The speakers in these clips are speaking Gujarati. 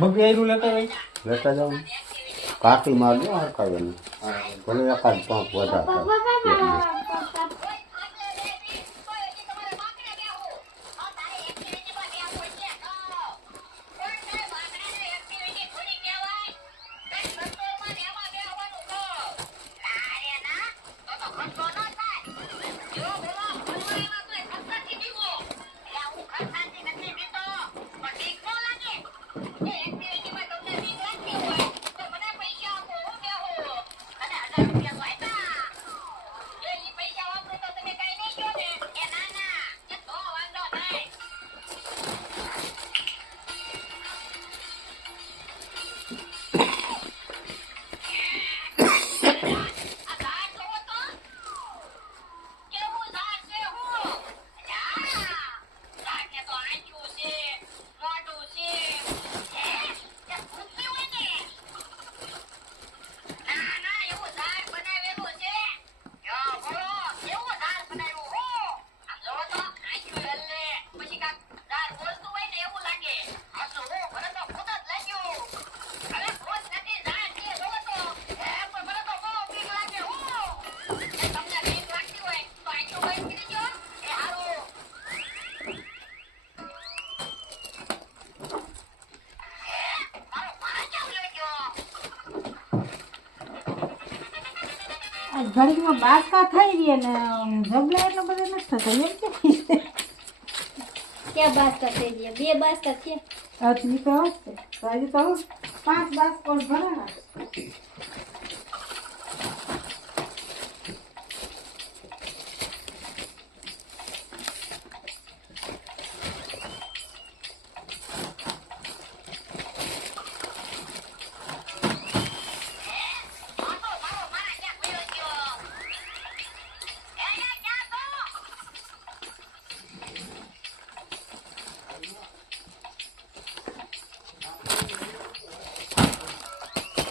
બબી આયરું લેતા હોય લેતા જાઉં કાકી મારજો હરકાવ્યાની ભલે એકાદ પાંચ વધારે ઘડીમાં બાસકા થઈ રહી ને જબલા એટલો બધો નથી થતો એમ કે ક્યાં બાસકા થઈ ગયા? બે બાસકા થયા. હજી તો હજી તો 5 બાસકો ભરાણા.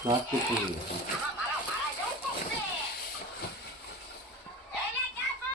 નાસ્તી પૂરી